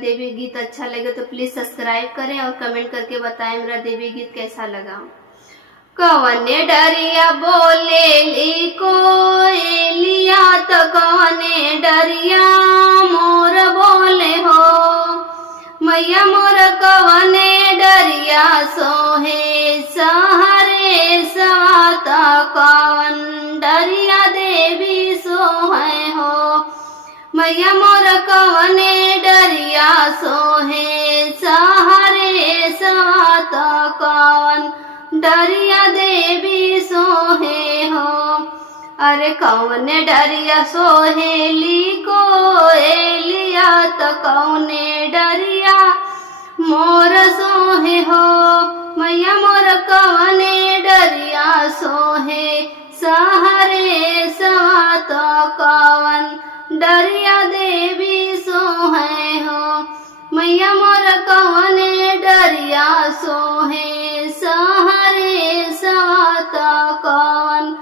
देवी गीत अच्छा लगे तो प्लीज सब्सक्राइब करें और कमेंट करके बताएं मेरा देवी गीत कैसा लगा। कवने डरिया बोले ली कोयलिया तो कवने डरिया मोर बोले हो, मैया मोर कवने डरिया सोहे सहरे सवाता कवन डरिया देवी सोहे हो, मैया मोर कवने डरिया सोहे सहरे सवाता कवन डरिया देवी सोहे हो। अरे कौने डरिया सोहेली कोयलिया तो कौने डरिया मोर सोहे हो, मैया मोर कौने डरिया सोहे सहरे सवात कवन डरिया देवी सोहे हो, मैया मोर कौने डरिया सोहे सहरे सवात कवन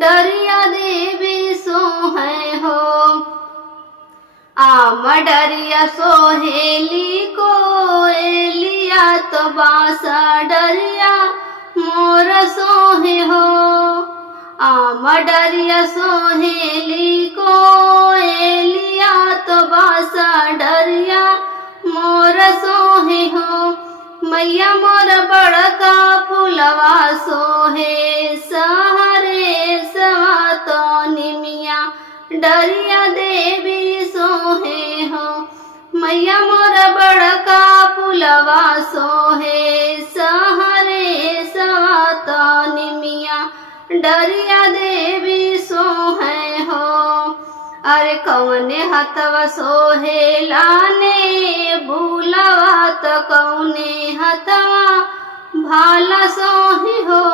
डरिया देवी सोहे हो। आम डरिया सोहेली कोयलिया तो बासा डरिया मोर सोहे हो, आम डरिया सोहेली कोयलिया तो बासा डरिया मोर सोहे हो, मैया मोर बड़का फुलवा सोहे सहरे सवातो निमिया डरिया देवी सोहे हो, मैया मोर बड़का फुलवा सोहे सहरे सवातो निमिया डरिया देवी सोहे हो। अरे कौने हथवा सोहे लाने भूलवा तो कौने हथवा भाला सोहे हो,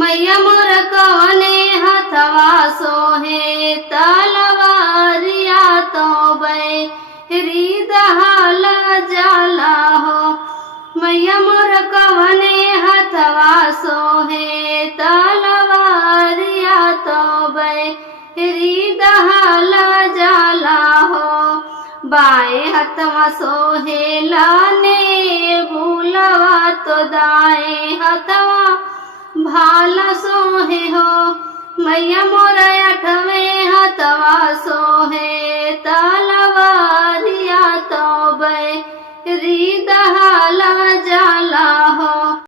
मैया मोर कौने हथवा सोहे तलवारिया तो बैरी दहाला जाला हो, मैया मोर कौने हथवा सोहे तलवारिया तो बैरी दहाला जाला हो, बाएं हथवा सोहे लाने भूलवा तो दाएं हथवा भाला सोहे हो, मैया मोर अठवें हथवा सोहे तल